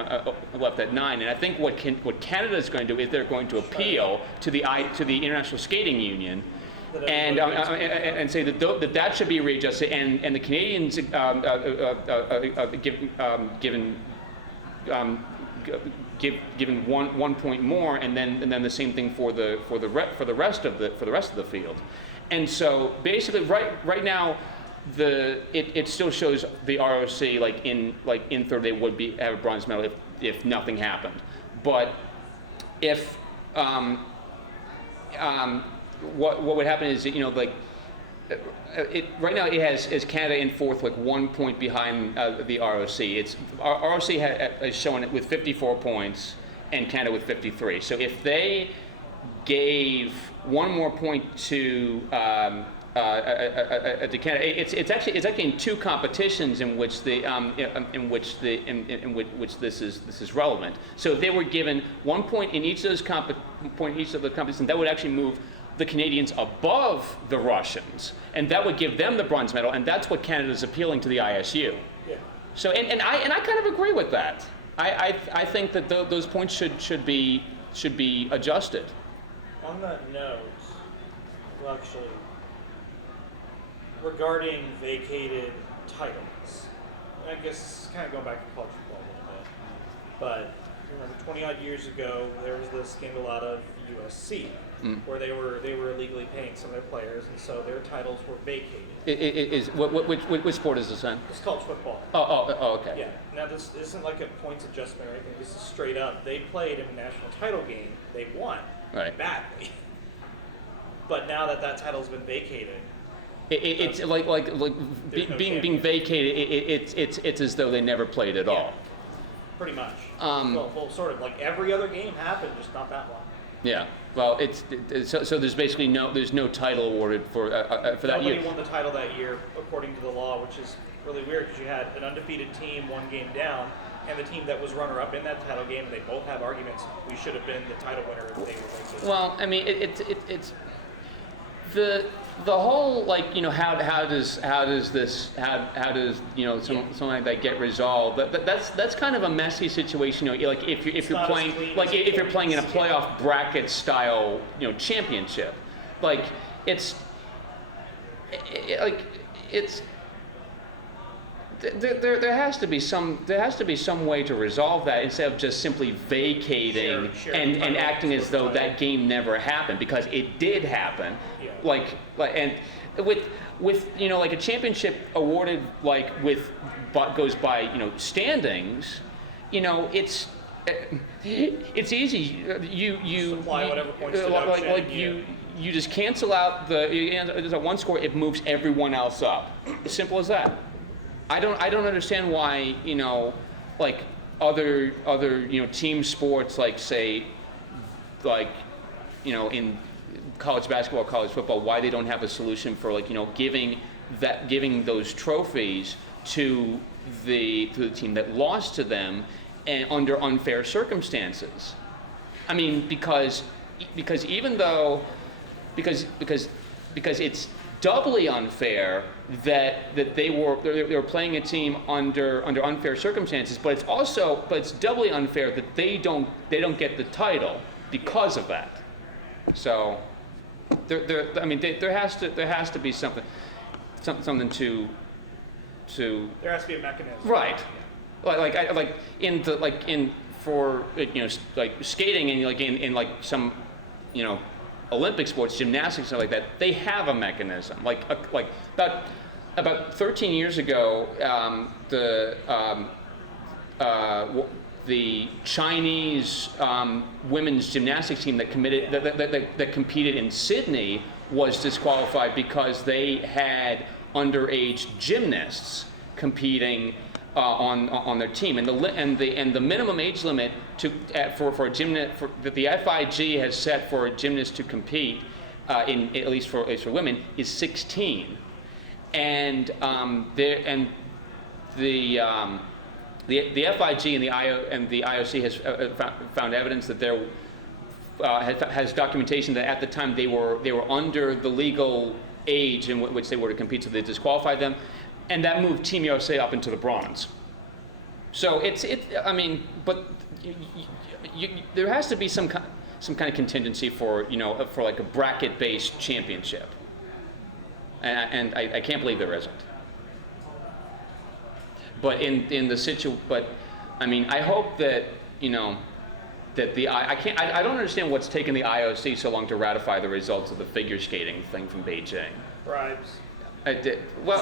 9. And I think what Canada is going to do is they're going to appeal to the International Skating Union and say that should be readjusted, and the Canadians given 1 point more, and then the same thing for the rest of the field. And so basically right now it still shows the ROC like in third they would have a bronze medal if nothing happened. But if what would happen is right now it has Canada in fourth, 1 point behind the ROC. ROC has shown it with 54 points and Canada with 53. So if they gave 1 more point to Canada, it's actually in 2 competitions in which this is relevant. So if they were given 1 point in each of those competitions, that would actually move the Canadians above the Russians, and that would give them the bronze medal, and that's what Canada's appealing to the ISU. Yeah. So and I kind of agree with that. I think that those points should be adjusted. On that note, well, actually, regarding vacated titles, I guess kind of going back to college football a little bit, but remember 20 odd years ago there was this scandal out of USC. Where they were illegally paying some of their players, and so their titles were vacated. Which sport is this in? It's college football. Oh, okay. Yeah. Now this isn't like a points adjustment or anything. This is straight up. They played in a national title game. They won. Right. Badly. But now that title's been vacated, It's being vacated. It's as though they never played at all. Pretty much. Well, sort of. Like every other game happened, just not that one. Yeah. Well, so there's basically no title awarded for that year. Nobody won the title that year according to the law, which is really weird because you had an undefeated team one game down, and the team that was runner-up in that title game, and they both have arguments we should have been the title winner if they were like. Well, I mean, it's the whole, like, you know, how does you know something like that get resolved? But that's kind of a messy situation. You know, like if you're playing in a playoff bracket style, you know, championship, like there has to be some way to resolve that instead of just simply vacating and acting as though that game never happened, because it did happen. Yeah. And with you know, like a championship awarded goes by, you know, standings, you know, it's easy. You supply whatever points deduction, you just cancel out there's a one score, it moves everyone else up. Simple as that. I don't understand why, you know, like other you know, team sports, like say, like, you know, in college basketball, college football, why they don't have a solution for, like, you know, giving those trophies to the team that lost to them and under unfair circumstances. I mean, because even though because it's doubly unfair that they were playing a team under unfair circumstances, but it's doubly unfair that they don't get the title because of that. So there has to be something to there has to be a mechanism. Right. For you know, like skating and like in like some, you know, Olympic sports, gymnastics, stuff like that, they have a mechanism. Like about 13 years ago, the Chinese women's gymnastics team that competed in Sydney was disqualified because they had underage gymnasts competing on their team, and the minimum age limit for a gymnast that the FIG has set for a gymnast to compete at least for women is 16, and the FIG and the IOC has found evidence that there has documentation that at the time they were under the legal age in which they were to compete, so they disqualified them, and that moved Team USA up into the bronze. So I mean, but there has to be some kind of contingency for, you know, for like a bracket-based championship, and I can't believe there isn't. But but I mean, I hope that, you know, that I don't understand what's taken the IOC so long to ratify the results of the figure skating thing from Beijing. Bribes. Well, it's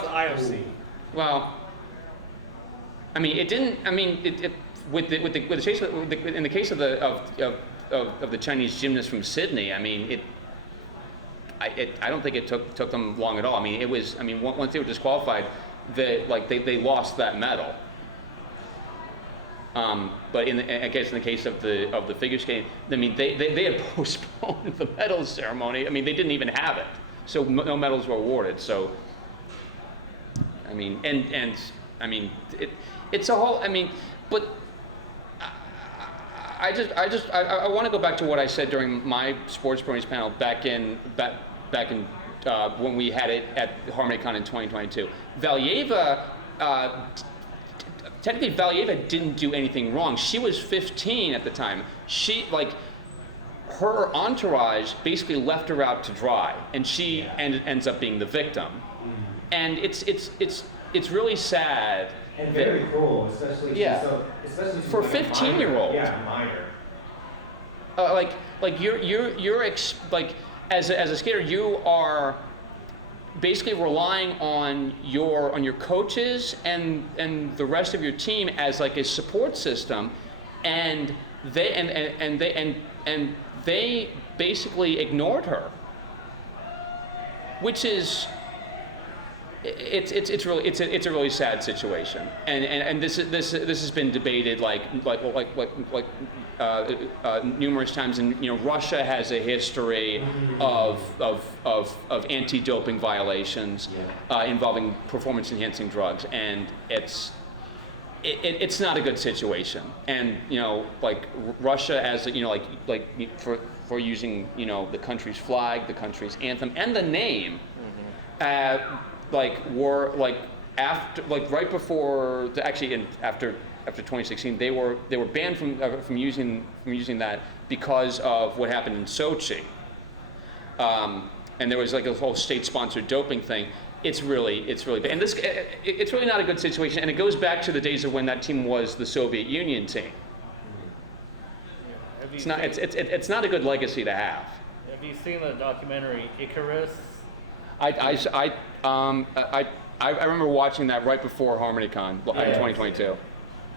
the IOC. Well, I mean, it didn't. I mean, in the case of the Chinese gymnast from Sydney, I mean, I don't think it took them long at all. I mean, it was. I mean, once they were disqualified, they lost that medal. But in the case of the figure skating, I mean, they had postponed the medal ceremony. I mean, they didn't even have it, so no medals were awarded. So, I mean, and I mean, it's a whole. I mean, but I want to go back to what I said during my Sports Bronies panel back in when we had it at HarmonyCon in 2022. Valieva. Technically, Valieva didn't do anything wrong. She was 15 at the time. Her entourage basically left her out to dry, and she ends up being the victim. And it's really sad. And very cruel, especially especially for 15-year-olds. Yeah, minor. You're as a skater, you are basically relying on your coaches and the rest of your team as like a support system, and they basically ignored her, which is it's a really sad situation, and this has been debated numerous times, and Russia has a history of anti-doping violations involving performance-enhancing drugs, and it's not a good situation, and Russia as for using the country's flag, the country's anthem, and the name. Right before after 2016 they were banned from using that because of what happened in Sochi, and there was a whole state-sponsored doping thing. It's really bad, and it's really not a good situation, and it goes back to the days of when that team was the Soviet Union team. It's not a good legacy to have. Have you seen the documentary Icarus? I remember watching that right before HarmonyCon in 2022.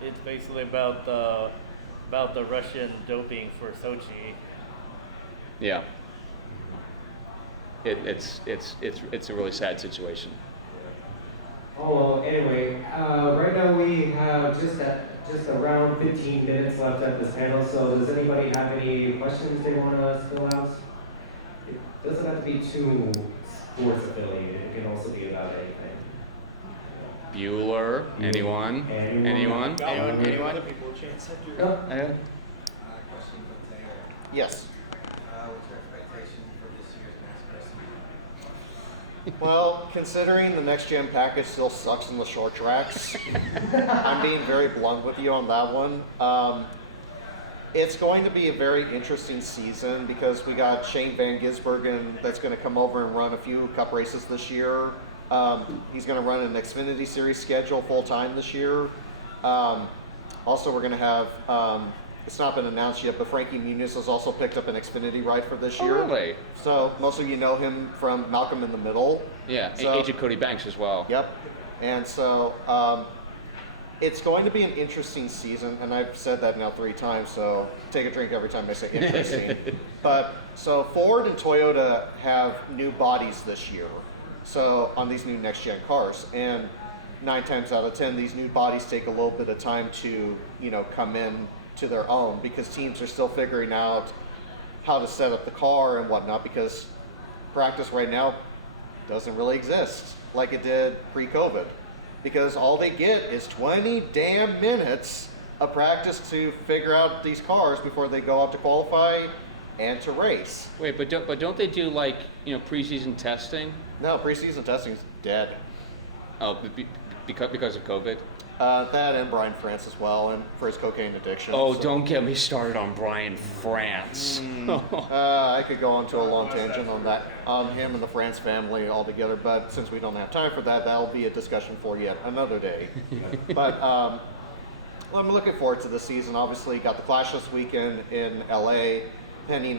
It's basically about the Russian doping for Sochi. Yeah. It's a really sad situation. Oh, well, anyway, right now we have just around 15 minutes left at this panel, so does anybody have any questions they want to spill out? It doesn't have to be too sports affiliated, it can also be about anything. Bueller, anyone? Anyone? Other people a chance at your No? Question for Taylor. Yes. What's your expectation for this year's NASCAR season? Well, considering the next gen package still sucks in the short tracks, I'm being very blunt with you on that one. It's going to be a very interesting season because we got Shane Van Gisbergen that's going to come over and run a few cup races this year. He's going to run an Xfinity Series schedule full time this year. Also, we're going to have, it's not been announced yet, but Frankie Muniz has also picked up an Xfinity ride for this year. Oh, really? So most of you know him from Malcolm in the Middle. Yeah, So, Agent Cody Banks as well. Yep. And so it's going to be an interesting season, and I've said that now 3 times, so take a drink every time I say interesting. But so Ford and Toyota have new bodies this year, so on these new next-gen cars, and 9 times out of 10, these new bodies take a little bit of time to come in to their own because teams are still figuring out how to set up the car and whatnot because practice right now doesn't really exist like it did pre-COVID. Because all they get is 20 damn minutes of practice to figure out these cars before they go out to qualify and to race. Wait, but don't they do preseason testing? No, preseason testing's dead. Oh, because of COVID? That and Brian France as well, and for his cocaine addiction. Oh, don't get me started on Brian France. I could go on to a long tangent on that, on him and the France family altogether, but since we don't have time for that, that'll be a discussion for yet another day. But well, I'm looking forward to the season. Obviously, got the Clash this weekend in LA, pending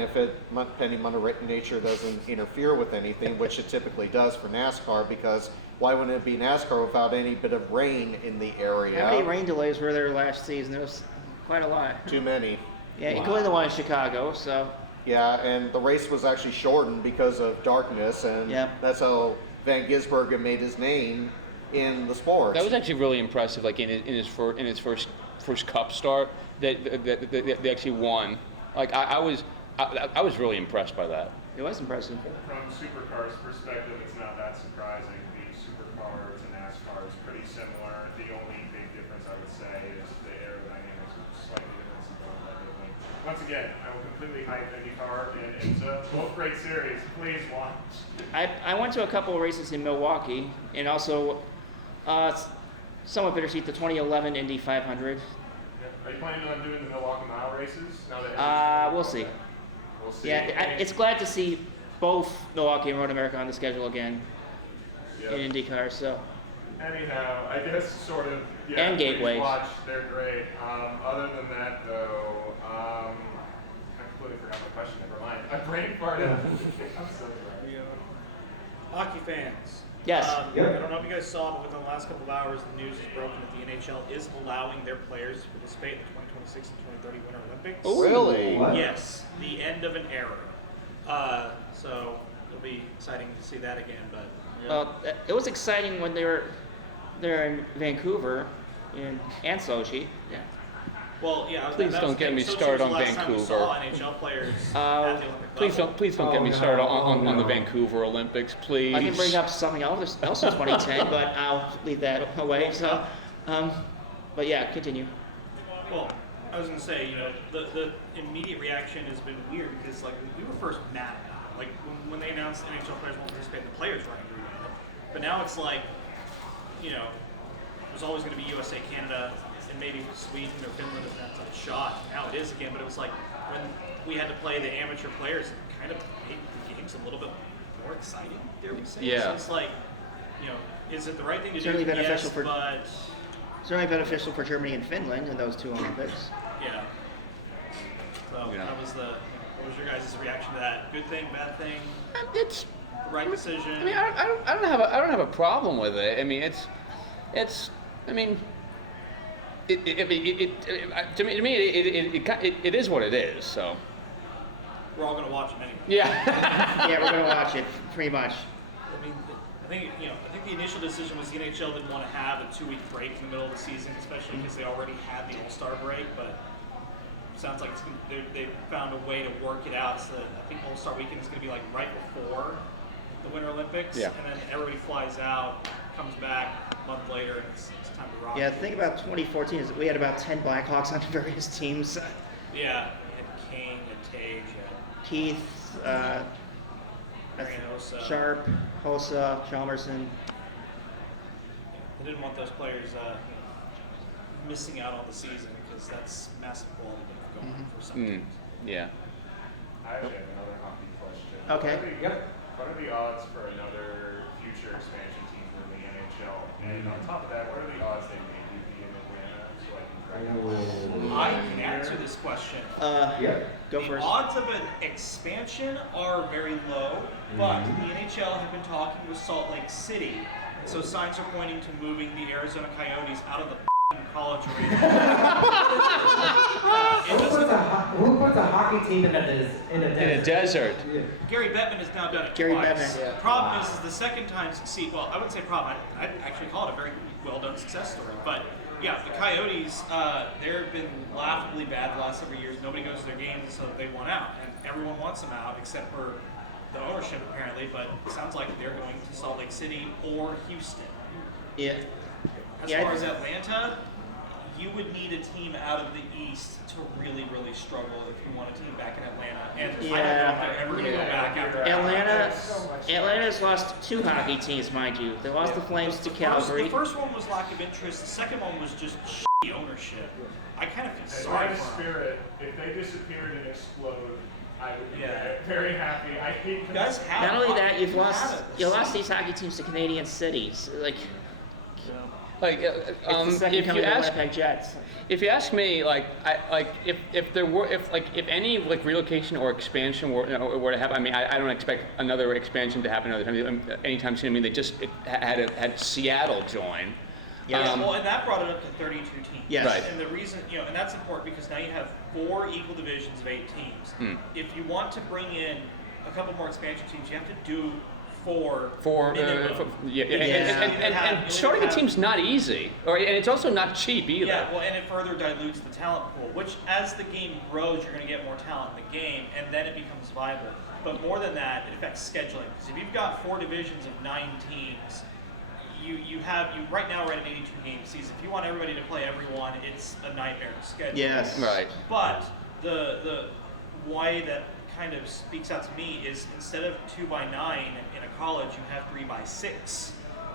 Mother Nature doesn't interfere with anything, which it typically does for NASCAR, because why wouldn't it be NASCAR without any bit of rain in the area? How many rain delays were there last season? There was quite a lot. Too many. Yeah, including the one in Chicago, so. Yeah, and the race was actually shortened because of darkness, and that's how Van Gisbergen made his name in the sport. That was actually really impressive. Like in his first Cup start, they actually won. Like I was really impressed by that. It was impressive. From Supercars' perspective, it's not that surprising. The Supercar to NASCAR is pretty similar. The only big difference I would say is the aerodynamics are slightly different. Once again, I will completely hype IndyCar, and it's both great series. Please watch. I went to a couple of races in Milwaukee, and also somewhat bittersweet, the 2011 Indy 500. Are you planning on doing the Milwaukee Mile races? Now that We'll see. We'll see. Yeah, it's glad to see both Milwaukee and Road America on the schedule again in IndyCar. So. Anyhow, I guess sort of. Yeah, and gateways. Watch, they're great. Other than that, though, I completely forgot my question. Never mind. I brain farted. I'm so sorry. Hockey fans. Yes. I don't know if you guys saw, but within the last couple of hours, the news is broken that the NHL is allowing their players to participate in the 2026 and 2030 Winter Olympics. Oh, really? What? Yes, the end of an era. So, it'll be exciting to see that again. But Well, it was exciting when they were there in Vancouver and Sochi. yeah. Well, yeah. Please that don't was get me Sochi was started the on last time we Vancouver. saw NHL players at the Olympic level. Please don't get me started on the Vancouver Olympics, please. I can bring up something else in 2010, but I'll leave that away. So, but yeah, continue. Well, I was gonna say, the immediate reaction has been weird because like we were first mad about it. Like when they announced NHL players won't participate, the players weren't agree with it. But now it's like, there's always gonna be USA, Canada, and maybe Sweden or Finland if that's a shot. Now it is again, but it was like when we had to play the amateur players, it kind of made the games a little bit more exciting, dare we say. Yeah. So it's like, is it the right thing to Certainly do? beneficial Yes, for- but Certainly beneficial for Germany and Finland in those two Olympics. yeah. So what was your guys' reaction to that? Good thing, bad thing? It's. Right decision? I mean, I don't have a problem with it. I mean, to me, it is what it is. So. We're all gonna watch them anyway. Yeah. Yeah, we're gonna watch it pretty much. I mean, I think the initial decision was the NHL didn't want to have a 2-week break in the middle of the season, especially because they already had the All-Star break. But it sounds like they found a way to work it out. So that I think All-Star weekend is going to be like right before the Winter Olympics, Yeah. and then everybody flies out, comes back a month later, and it's time to rock. Yeah, the thing about 2014 is that we had about 10 Blackhawks on various teams. Yeah, we had Kane, and Tage, Keith, Hossa. Sharp, Hossa, Chalmerson. They didn't want those players missing out on the season because that's massive quality going for some teams. Yeah. I actually have another hockey question. Okay. What are the odds for another future expansion team in the NHL? And on top of that, what are the odds they maybe be in Atlanta so I can I can answer this question. Go The first. odds of an expansion are very low, but the NHL have been talking with Salt Lake City, so signs are pointing to moving the Arizona Coyotes out of the college arena. Who puts a hockey team in a desert? Desert. Gary Bettman has now done it Gary twice. Bettman. The problem is the second time succeed. Well, I wouldn't say problem. I'd actually call it a very well done success story. But yeah, the Coyotes, they've been laughably bad the last several years. Nobody goes to their games, so they want out, and everyone wants them out except for the ownership apparently. But it sounds like they're going to Salt Lake City or Houston. Yeah. As Yeah, far as Atlanta, you would need a team out of the East to really, really struggle if you want a team back in Atlanta. And I don't know if they're ever going to go back after Atlanta's lost 2 hockey teams, mind you. They lost the Flames to Calgary. The first one was lack of interest. The second one was just shitty ownership. I kind of feel sorry my for them. spirit, if they disappeared and explode, I would be very happy. I hate You guys have Not only that, you have it. lost these hockey teams to Canadian cities. Like, Like, it's the second if coming you of the ask Winnipeg Jets. If you ask me, if any relocation or expansion were to happen, I mean, I don't expect another expansion to happen anytime soon. I mean, they just had Seattle join. Yeah. Well, and that brought it up to 32 teams. Yes. Right. And the reason, and that's important because now you have 4 equal divisions of 8 teams. If you want to bring in a couple more expansion teams, you have to do 4 minimum. And starting a team's not easy, and it's also not cheap either. Yeah, well, and it further dilutes the talent pool, which as the game grows, you're going to get more talent in the game, and then it becomes viable. But more than that, it affects scheduling. Because if you've got 4 divisions of 9 teams, you right now we're at an 82 game season. If you want everybody to play everyone, it's a nightmare to schedule. Yes. Right. But the way that kind of speaks out to me is instead of 2x9 in a college, you have 3x6,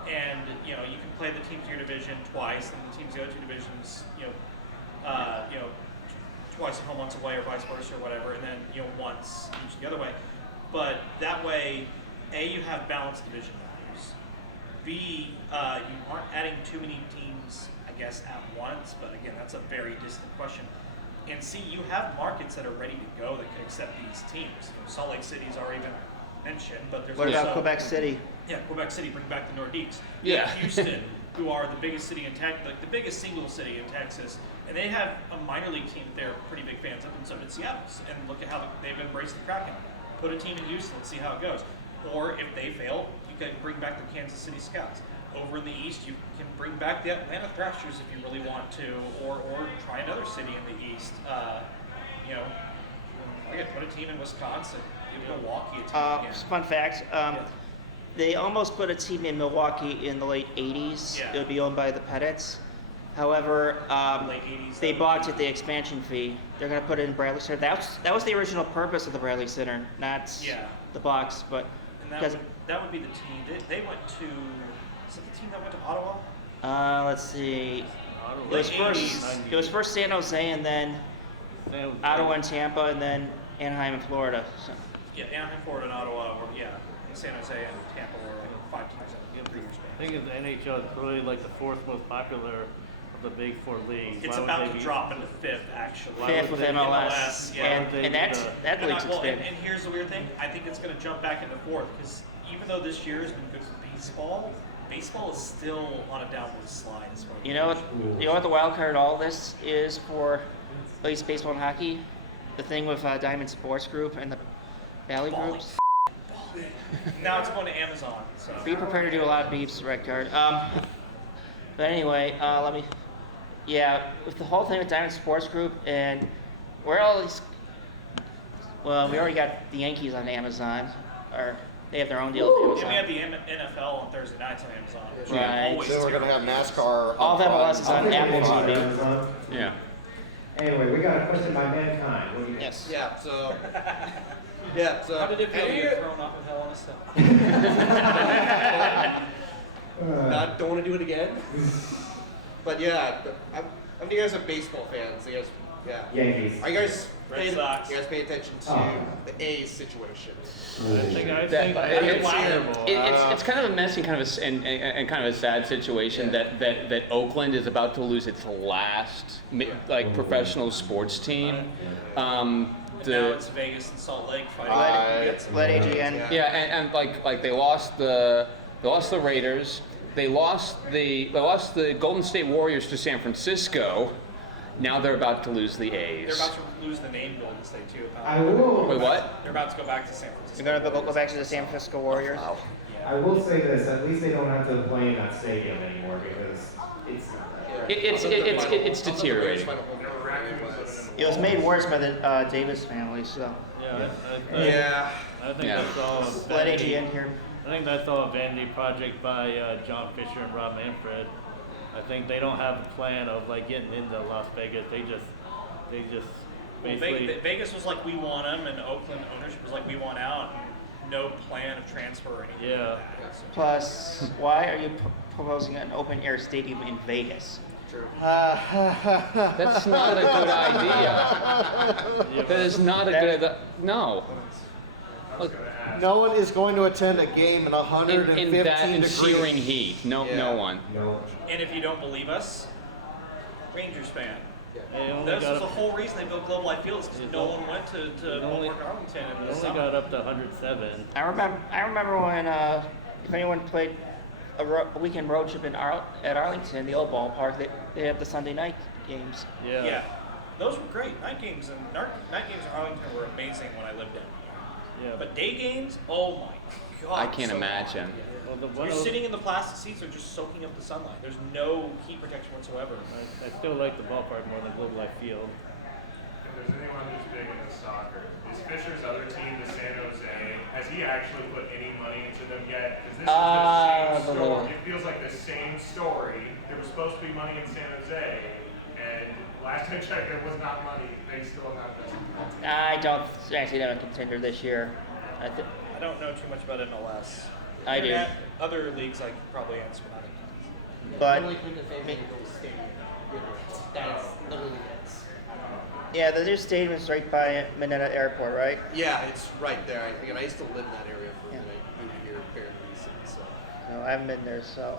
and you can play the teams in your division twice, and the teams in the other 2 divisions, twice at home, once away, or vice versa, or whatever, and then once each the other way. But that way, A, you have balanced division values. B, you aren't adding too many teams, I guess, at once. But again, that's a very distant question. And C, you have markets that are ready to go that can accept these teams. Salt Lake City's already been mentioned, but there's What also about Quebec City? Yeah, Quebec City, bring back the Nordiques. Yeah. Houston, who are the biggest city in Texas, like the biggest single city in Texas, and they have a minor league team that they're pretty big fans of, and so did Seattle. And look at how they've embraced the Kraken. Put a team in Houston and see how it goes. Or if they fail, you can bring back the Kansas City Scouts. Over in the East, you can bring back the Atlanta Thrashers if you really want to, or try another city in the East. You know, I could put a team in Wisconsin, give Milwaukee a team again. Fun fact, they almost put a team in Milwaukee in the late 80s. Yeah. It would be owned by the Pettits. However, Late 80s, they balked at the expansion fee. They're going to put it in Bradley Center. That was the original purpose of the Bradley Center, not the box. But And because, that would be the team. They went to, is it the team that went to Ottawa? let's see, Late it was first San Jose, and then Ottawa and Tampa, and then Anaheim and Florida. So. Yeah, Anaheim, Florida, and Ottawa, or San Jose and Tampa were like 5 teams in 3 years. I think the NHL is probably like the 4th most popular of the big 4 leagues. It's about to drop into 5th, actually. 5th with MLS, and that league's expanded. And here's the weird thing: I think it's going to jump back into 4th because even though this year has been good for baseball is still on a downward slide. As far as You know what the wild card in all this is for at least baseball and hockey? The thing with Diamond Sports Group and the Valley groups. Now it's going to Amazon. So. Be prepared to do a lot of beeps, red card. But anyway, with the whole thing with Diamond Sports Group and where all these, well, we already got the Yankees on Amazon, or they have their own deal with Yeah, Amazon. we have the NFL on Thursday nights on Amazon. Right. So we're going to have NASCAR. All of MLS is on I'll Apple think about TV. Amazon. Yeah. Anyway, we got a question by Mankind. What do you think? Yes. Yeah, so How did it feel to get thrown off of Hell in a Cell? Don't want to do it again. But yeah, you guys are baseball fans. You guys, Yankees. Are you guys Red Sox. You guys pay attention to the A's situation? It's kind of a messy, kind of and kind of a sad situation that Oakland is about to lose its last professional sports team. Now it's Vegas and Salt Lake fighting. Let AGN. Yeah, and they lost the Raiders. They lost the Golden State Warriors to San Francisco. Now they're about to lose the A's. They're about to lose the name Golden State too. I will. Wait, what? They're about to go back to San Francisco. You're going to go back to the San Francisco Warriors? Wow. I will say this: at least they don't have to play in that stadium anymore because It's deteriorating. It was made worse by the Davis family, so. I think that's all. Let AGN here. I think that's all a vanity project by John Fisher and Rob Manfred. I think they don't have a plan of getting into Las Vegas. They just basically. Vegas was like, we want them, and Oakland ownership was like, we want out. And no plan of transfer or anything. Yeah. Like that. So. Plus, why are you proposing an open air stadium in Vegas? True. That's not a good idea. That is not a good. No. Look, no one is going to attend a game in 115 in that degrees. searing heat. No one. no. And if you don't believe us, Rangers fan. They only This got was the up, whole reason they built Globe Life Fields because no one went to Baltimore, Arlington in they the only summer. got up to 107. I remember when if anyone played a weekend road trip at Arlington, the old ballpark, they have the Sunday night games. Yeah, those were great. Night games in Arlington were amazing when I lived there. Yeah. But day games, oh my god! I can't so imagine. Well, You're sitting in the plastic seats; they're just soaking up the sunlight. There's no heat protection whatsoever. I still like the ballpark more than Globe Life Field. If there's anyone who's big into soccer, is Fisher's other team, the San Jose, has he actually put any money into them yet? Because this is the same story. It feels like the same story. There was supposed to be money in San Jose, and last I checked, there was not money. They still have that. I don't actually have a contender this year. I don't know too much about MLS. I do. Other leagues I could probably answer that. But Only thing that they make those stadium. That's literally it. yeah, the new stadium is right by Mineta Airport, right? Yeah, it's right there. I used to live in that area for like moved here fairly recent. So. No, I haven't been there, so.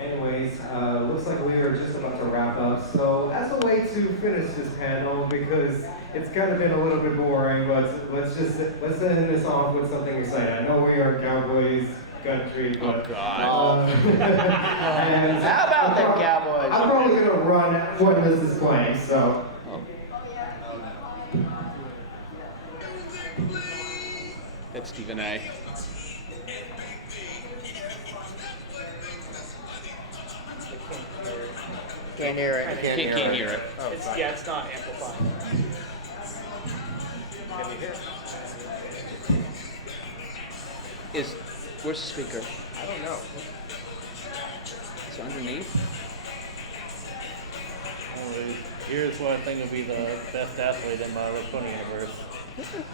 Anyways, looks like we are just about to wrap up. So as a way to finish this panel, because it's kind of been a little bit boring, but let's end this off with something exciting. I know we are Cowboys country, but God. and How about them Cowboys? I'm probably gonna run when this is playing. So. Stephen A. Can't hear it. Can't hear it. Oh, It's, sorry. yeah, it's not amplifying. Can you hear? Where's the speaker? I don't know. It's underneath. Anyways, here's what I think will be the best athlete in my Pony universe.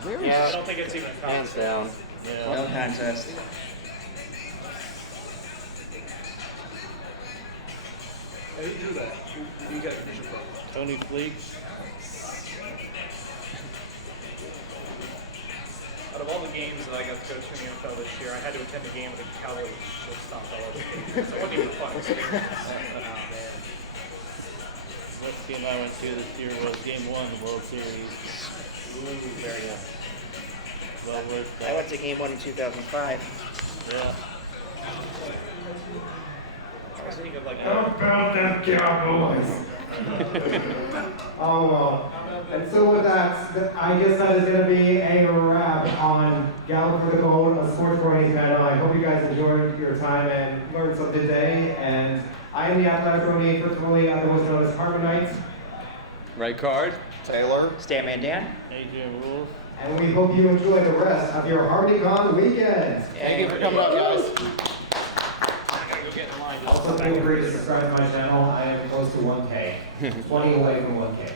Where Yeah. I don't think it's even a Hands down. Yeah. No contest. How do you do that? You got a vision problem. Tony Fleek. Out of all the games that I got to go to in the NFL this year, I had to attend a game with the Cowboys just stomped all over the game. So it wasn't even a fun experience. Oh, man. Next game I went to this year was Game 1 of the World Series. Ooh, very good. Well worth I went to game 1 in 2005. Yeah. I was thinking of like About them Cowboys. Oh well. And so with that, I guess that is going to be a wrap on Gallop for the Gold, a Sports Bronies panel. I hope you guys enjoyed your time and learned something today. And I am the athletic Brony, virtually otherwise known as HarmonyCon. Right card. Taylor. Statman Dan. Adrian Rules. And we hope you enjoy the rest of your HarmonyCon weekend. Thank you for coming out, guys. Also, feel free to subscribe to my channel. I am close to 1K. 20 away from 1K.